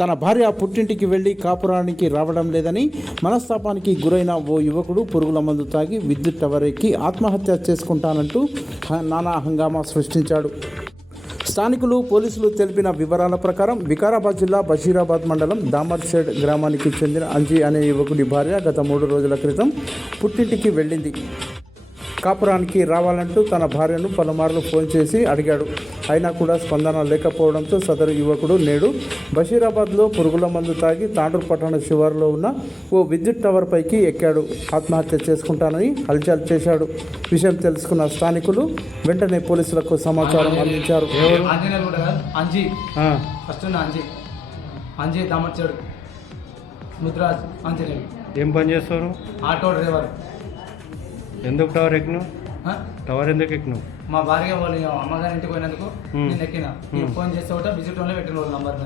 తన భార్య పుట్టింటికి వెళ్లి కాపురానికి రావడం లేదని మనస్తాపానికి గురైన ఓ యువకుడు పురుగుల మందు తాగి విద్యుత్ టవర్ ఎక్కి ఆత్మహత్య చేసుకుంటానంటూ నానా హంగామా సృష్టించాడు. స్థానికులు పోలీసులు తెలిపిన వివరాల ప్రకారం వికారాబాద్ జిల్లా బషీరాబాద్ మండలం దామర్షేడ్ గ్రామానికి చెందిన అంజీ అనే యువకుడి భార్య గత 3 రోజుల క్రితం పుట్టింటికి వెళ్ళింది. కాపురానికి రావాలంటూ తన భార్యను పలుమార్లు ఫోన్ చేసి అడిగాడు. అయినా కూడా స్పందన లేకపోవడంతో సదరు యువకుడు నేడు బషీరాబాద్లో పురుగుల మందు తాగి తాండూరు పట్టణ శివారులో ఉన్న ఓ విద్యుత్ టవర్ పైకి ఎక్కాడు. ఆత్మహత్య చేసుకుంటానని హల్చల్ చేశాడు. విషయం తెలుసుకున్న స్థానికులు వెంటనే పోలీసులకు సమాచారం అందించారు. ఏం పని చేస్తారు? Auto driver. ఎందుకు టవర్ ఎక్కినావు? టవర్ ఎందుకు ఎక్కినావు? మా భార్య వాళ్ళు అమ్మగారి ఇంటికి పోయినందుకు నేను ఎక్కిన. ఫోన్ చేస్తే కూడా విజిట్ లో పెట్టిన వాళ్ళు నంబర్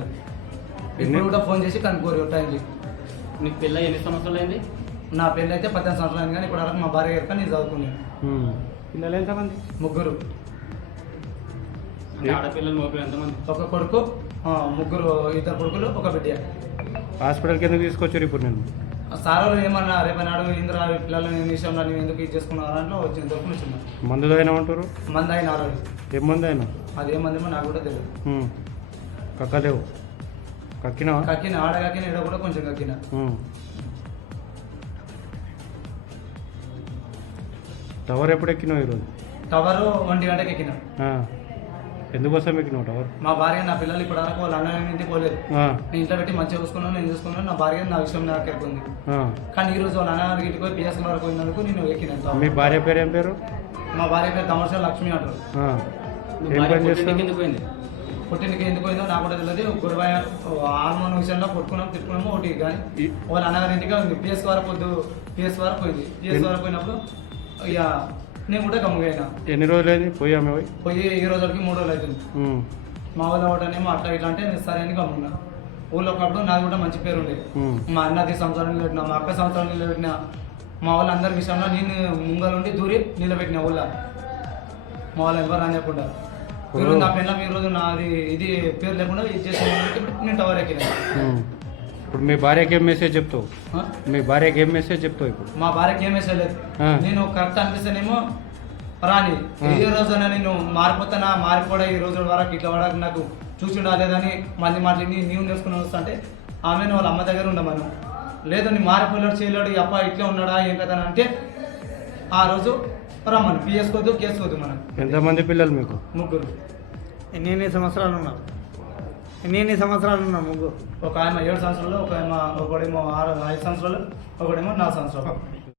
ఇప్పుడు కూడా ఫోన్ చేసి కనుక్కోరు టైంకి. నీకు పెళ్ళి ఎన్ని సంవత్సరాలు అయింది? నా పెళ్ళి అయితే 18 సంవత్సరాలు అయింది, కానీ ఇప్పుడు వరకు మా భార్య గారు నేను చదువుకున్నాను. పిల్లలు ఎంతమంది? 3. ఆడపిల్లలు మగపిల్లలు ఎంతమంది? ఒక కొడుకు, 2 కొడుకులు, ఒక బిడ్డ. హాస్పిటల్కి ఎందుకు తీసుకొచ్చారు ఇప్పుడు? నేను సార్ వాళ్ళు ఏమన్నా రేపనాడు ఇంద్ర పిల్లలని విషయంలో నేను ఎందుకు ఇది చేసుకున్నా దాంట్లో వచ్చిన దొరుకుని వచ్చిందా. మందు అయినా ఉంటారు? మంది అయిన ఆరోజు. ఏం మంది అయినా? అది ఏ మంది నాకు కూడా తెలియదు. కక్కలేవు? కక్కినా? కక్కిన ఆడ కక్కిన ఈడ కూడా కొంచెం కక్కిన. టవర్ ఎప్పుడు ఎక్కినావు ఈరోజు? టవరు 1 గంటకి ఎక్కిన. ఎందుకోసం ఎక్కినావు టవర్? మా భార్య నా పిల్లలు ఇప్పుడు వరకు వాళ్ళ అన్న ఇంటికి పోలేదు. నేను ఇంట్లో పెట్టి మంచిగా చూసుకున్నాను, నేను చూసుకున్నాను. నా భార్య నా విషయం నాకు ఎక్కింది. కానీ ఈ రోజు వాళ్ళ అన్న ఇంటికి పోయి పిఎస్ వరకు పోయినందుకు నేను ఎక్కిన. మీ భార్య పేరు ఏం పేరు? మా భార్య పేరు కమర్షియల్ లక్ష్మి అంటారు. ఏం పని చేస్తుంది? పుట్టింటికి ఎందుకు పోయిందో నాకు కూడా తెలియదు. గురువాయ హార్మోన్ విషయంలో కొట్టుకున్నాము, తిట్టుకున్నాము ఒకటి. కానీ వాళ్ళ అన్నగారి ఇంటికి పిఎస్ వరకు పిఎస్ వరకు పోయింది. పిఎస్ వరకు పోయినప్పుడు ఇక నేను కూడా గమ్ముగైనా. ఎన్ని రోజులు అయింది పోయి? ఈ రోజులకి 3 రోజులు అవుతుంది. మా ఊళ్ళో ఒకటనేమో అట్లా ఇట్లా అంటే సరే అని గమ్మున్నా. ఊళ్ళో ఒకప్పుడు నాది కూడా మంచి పేరు ఉండేది. మా అన్నది సంవత్సరాలు నిలబెట్టిన, మా అక్క సంవత్సరాలు నిలబెట్టిన, మా వాళ్ళందరి విషయంలో నేను ముంగలుండి దూరి నిలబెట్టిన ఊళ్ళో. మా వాళ్ళు ఎవరు రానియకుండా ఈరోజు నా పెళ్ళం ఈరోజు నాది ఇది పేరు లేకుండా ఇది చేసిన నేను టవర్ ఎక్కిన. ఇప్పుడు మీ భార్యకి ఏం మెసేజ్ చెప్తావు? మీ భార్యకి ఏం మెసేజ్ చెప్తావు? ఇప్పుడు మా భార్యకి ఏం మెసేజ్ లేదు. నేను కరెక్ట్ అనిపిస్తేనేమో రాని ఏ రోజైనా నేను మారిపోతానా, మారిపోడా ఈ రోజు వరకు ఇట్లా వరకు నాకు చూసి రాలేదని మంది మాటలు నీవు నేర్చుకుని వస్తా అంటే ఆమెను వాళ్ళ అమ్మ దగ్గర ఉండమను. లేదు నీ మారిపోలేడు చేయలేడు అప్ప ఇట్లా ఉన్నాడా ఏం కదా అంటే ఆ రోజు రమ్మను. పిఎస్కోద్దు కేసుకోద్దు. మనకు ఎంతమంది పిల్లలు? మీకు 3. ఎన్ని సంవత్సరాలు ఉన్నారు? ముగ్గురు. ఒక ఆయన 7 సంవత్సరాలు, ఒకడేమో 5 సంవత్సరాలు, ఒకడేమో 4 సంవత్సరాలు.